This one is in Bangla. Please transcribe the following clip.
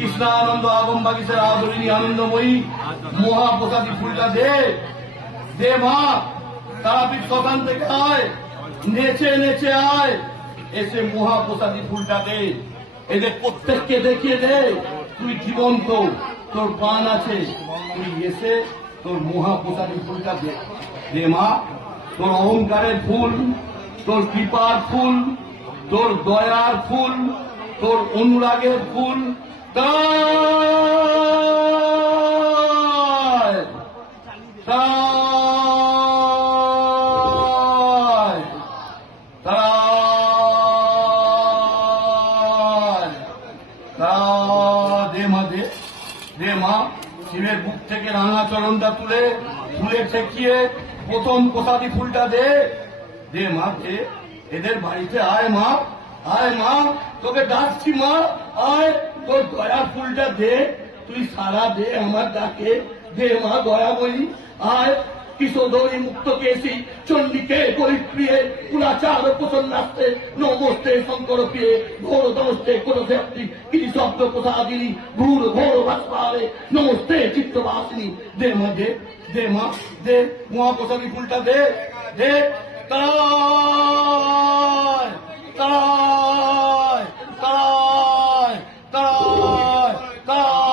কৃষ্ণানন্দ আগম বাগিচার আদরিণী আনন্দময়ী মহাপ্রসাদী ফুলটা দে, দে মা। তারাপীঠ শ্মশান থেকে আয়, নেচে নেচে আয়, এসে মহাপ্রসাদী ফুলটা দে। এদের প্রত্যেককে দেখিয়ে দে তুই জীবন্ত, তোর প্রাণ আছে, তুই এসে তোর মহাপ্রসাদী ফুলটা দে। দে মা, তোর অহংকারের ফুল, তোর কৃপার ফুল, তোর দয়ার ফুল, তোর অনুরাগের ফুল, তাই তাই তাই দে মা, দে, দে মা। শিবের বুক থেকে রাঙা চরণটা তুলে ফুলে ঠেকিয়ে প্রথম প্রসাদী ফুলটা দে, দে মা, দে। এদের বাড়িতে আয় মা, আয় মা, তোকে ডাকছি মা, আয়, তোর দয়ার ফুলটা দে, তুই সারা দে আমার ডাকে, দে মা দয়া বলি, আয়। কিশোরী মুক্ত কেশী চন্ডিকে পরিপ্রিয়ে কুলাচার প্রসন্নাস্তে নমস্তে শঙ্কর প্রিয়ে ঘোর নমস্তে কোরসেপ্তি কিরি শব্দ প্রসাদিনী ঘুর ঘোর ভাস্পারে নমস্তে চিত্তবাসিনী। দে মা, দে, দে মা, দে মহাপ্রসাদী ফুলটা দে, দে। তারায় তারায় তারায় তারায় তারায়।